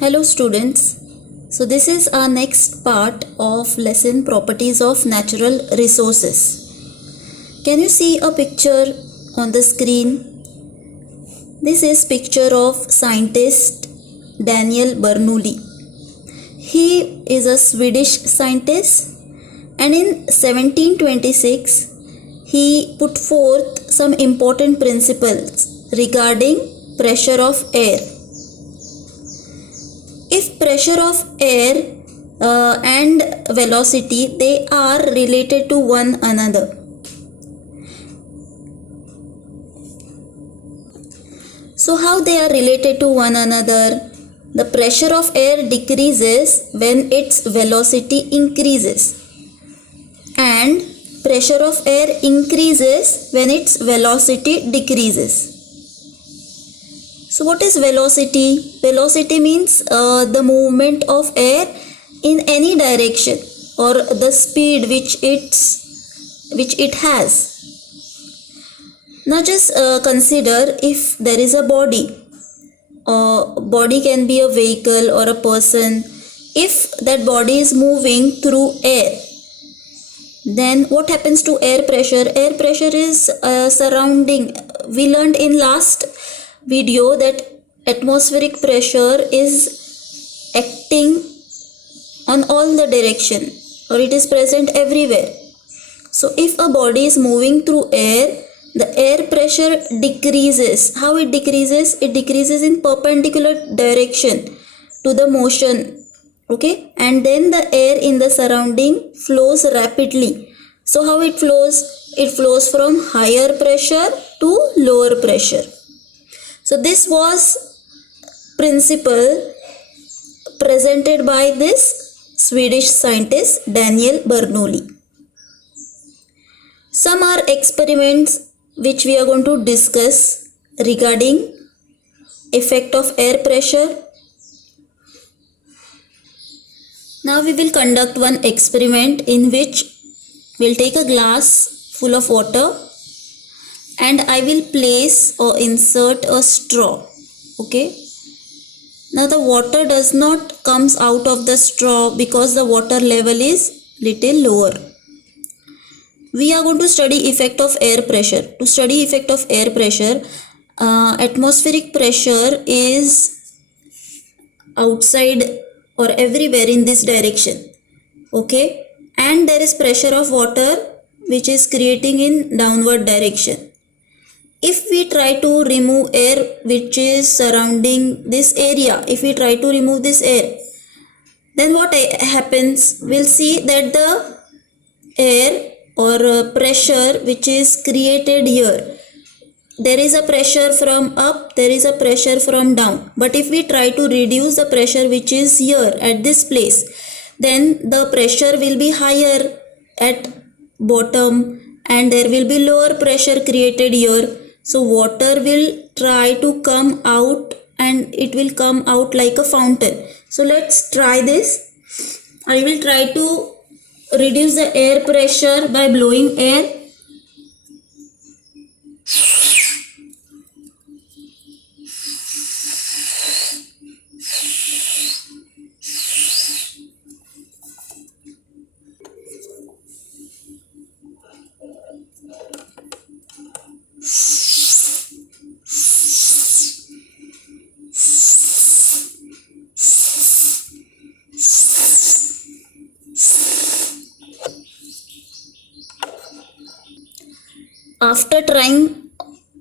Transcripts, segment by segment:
Hello students. So this is our next part of lesson properties of natural resources. Can you see a picture on the screen? This is picture of scientist Daniel Bernoulli. He is a Swedish scientist and in 1726 he put forth some important principles regarding pressure of air. If pressure of air and velocity, they are related to one another. So how they are related to one another? The pressure of air decreases when its velocity increases, and pressure of air increases when its velocity decreases. So what is velocity? Velocity means the movement of air in any direction or the speed which it has. Now just consider if there is a body. Body can be a vehicle or a person. If that body is moving through air, then what happens to air pressure? Air pressure is surrounding. We learned in last video that atmospheric pressure is acting on all the direction, or it is present everywhere. So if a body is moving through air, the air pressure decreases. How it decreases? It decreases in perpendicular direction to the motion. Okay, and then the air in the surrounding flows rapidly. So how it flows? It flows from higher pressure to lower pressure. So this was principle presented by this Swedish scientist Daniel Bernoulli. Some are experiments which we are going to discuss regarding effect of air pressure. Now we will conduct one experiment in which we'll take a glass full of water and I will place or insert a straw. Okay. Now the water does not comes out of the straw because the water level is little lower. We are going to study effect of air pressure. To study effect of air pressure, atmospheric pressure is outside or everywhere in this direction. Okay. And there is pressure of water which is creating in downward direction. If we try to remove air which is surrounding this area, if we try to remove this air, then what happens? We'll see that the air or pressure which is created here, there is a pressure from up, there is a pressure from down. But if we try to reduce the pressure which is here at this place, then the pressure will be higher at bottom and there will be lower pressure created here. So water will try to come out and it will come out like a fountain. So let's try this. I will try to reduce the air pressure by blowing air. After trying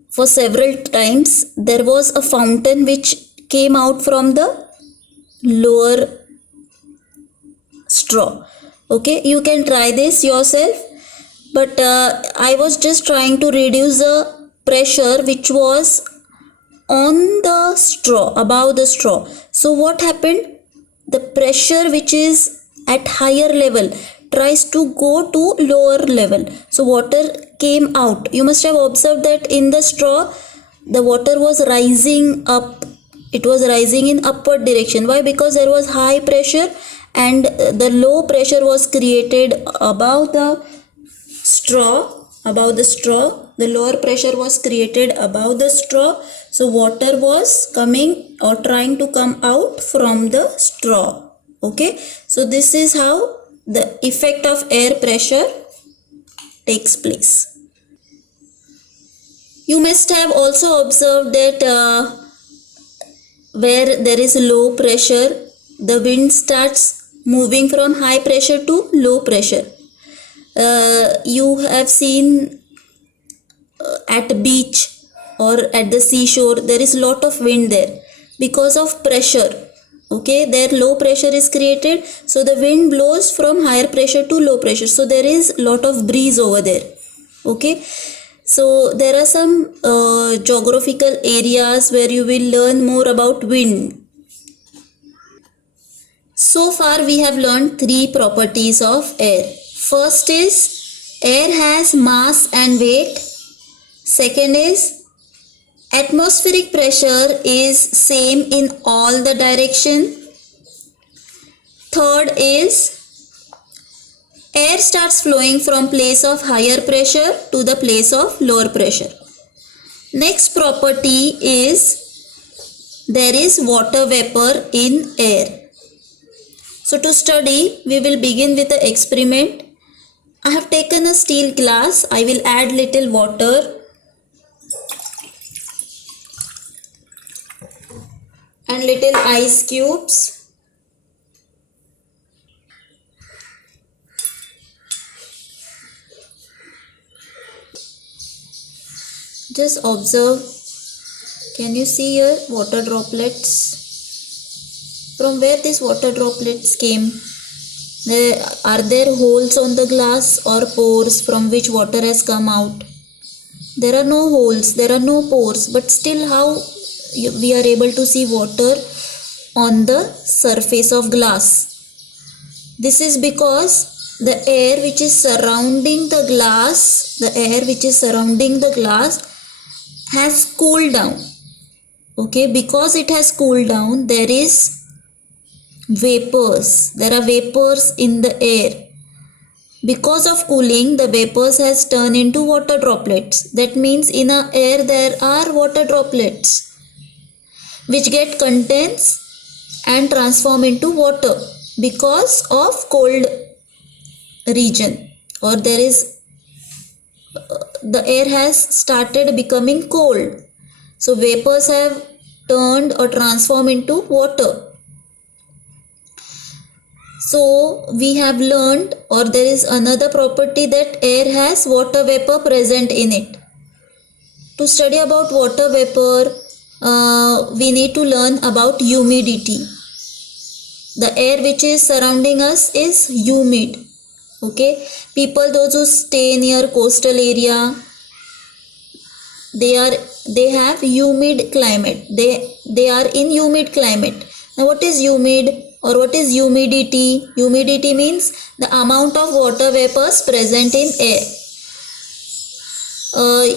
for several times, there was a fountain which came out from the lower straw. Okay, you can try this yourself, but I was just trying to reduce the pressure which was on the straw, above the straw. So what happened? The pressure which is at higher level tries to go to lower level. So water came out. You must have observed that in the straw the water was rising up. It was rising in upward direction. Why? Because there was high pressure and the low pressure was created above the straw. the lower pressure was created above the straw, so water was coming or trying to come out from the straw. Okay, so this is how the effect of air pressure takes place. You must have also observed that where there is low pressure, the wind starts moving from high pressure to low pressure. You have seen at beach or at the seashore, there is lot of wind there because of pressure. Okay, there low pressure is created, so the wind blows from higher pressure to low pressure, so there is lot of breeze over there. Okay, so there are some geographical areas where you will learn more about wind. So far we have learned three properties of air. First is air has mass and weight. Second is atmospheric pressure is same in all the direction. Third is air starts flowing from place of higher pressure to the place of lower pressure. Next property is there is water vapor in air. So to study, we will begin with the experiment. I have taken a steel glass. I will add little water and little ice cubes. Just observe. Can you see here water droplets? From where these water droplets came? Are there holes on the glass or pores from which water has come out? There are no holes, there are no pores, but still how we are able to see water on the surface of glass? This is because the air which is surrounding the glass, has cooled down. Okay, because it has cooled down, there is vapors. There are vapors in the air. Because of cooling, the vapors has turned into water droplets. That means in a air there are water droplets which get condensed and transform into water because of cold region, or there is the air has started becoming cold. So vapors have turned or transformed into water. So we have learned, or there is another property, that air has water vapor present in it. To study about water vapor, we need to learn about humidity. The air which is surrounding us is humid. Okay, people, those who stay near coastal area, they have humid climate. They are in humid climate. Now what is humid or what is humidity? Humidity means the amount of water vapors present in air.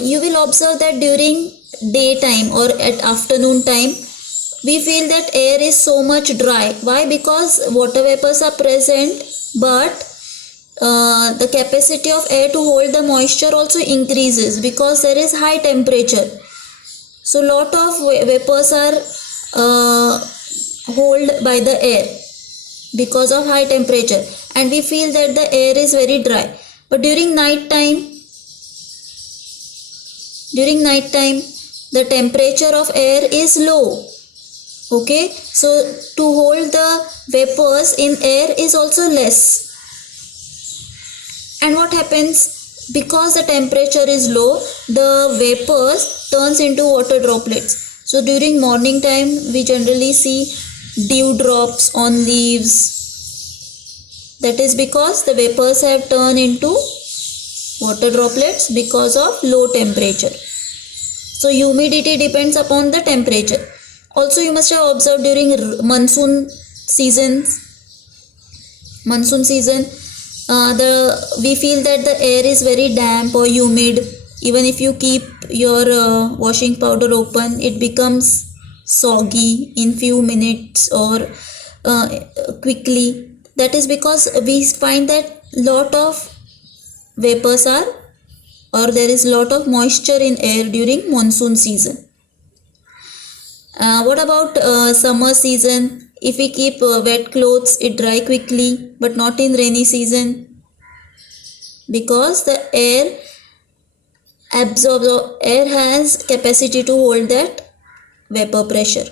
You will observe that during daytime or at afternoon time, we feel that air is so much dry. Why? Because water vapors are present, but the capacity of air to hold the moisture also increases because there is high temperature. So lot of vapors are held by the air because of high temperature, and we feel that the air is very dry. But during night time, the temperature of air is low. Okay, so to hold the vapors in air is also less. And what happens? Because the temperature is low, the vapors turns into water droplets. So during morning time, we generally see dewdrops on leaves. That is because the vapors have turned into water droplets because of low temperature. So humidity depends upon the temperature. Also, you must have observed during monsoon season, we feel that the air is very damp or humid. Even if you keep your washing powder open, it becomes soggy in few minutes or quickly. That is because we find that lot of vapors are or there is lot of moisture in air during monsoon season. What about summer season? If we keep wet clothes, it dry quickly, but not in rainy season, because the air absorbs, or air has capacity to hold that vapor pressure.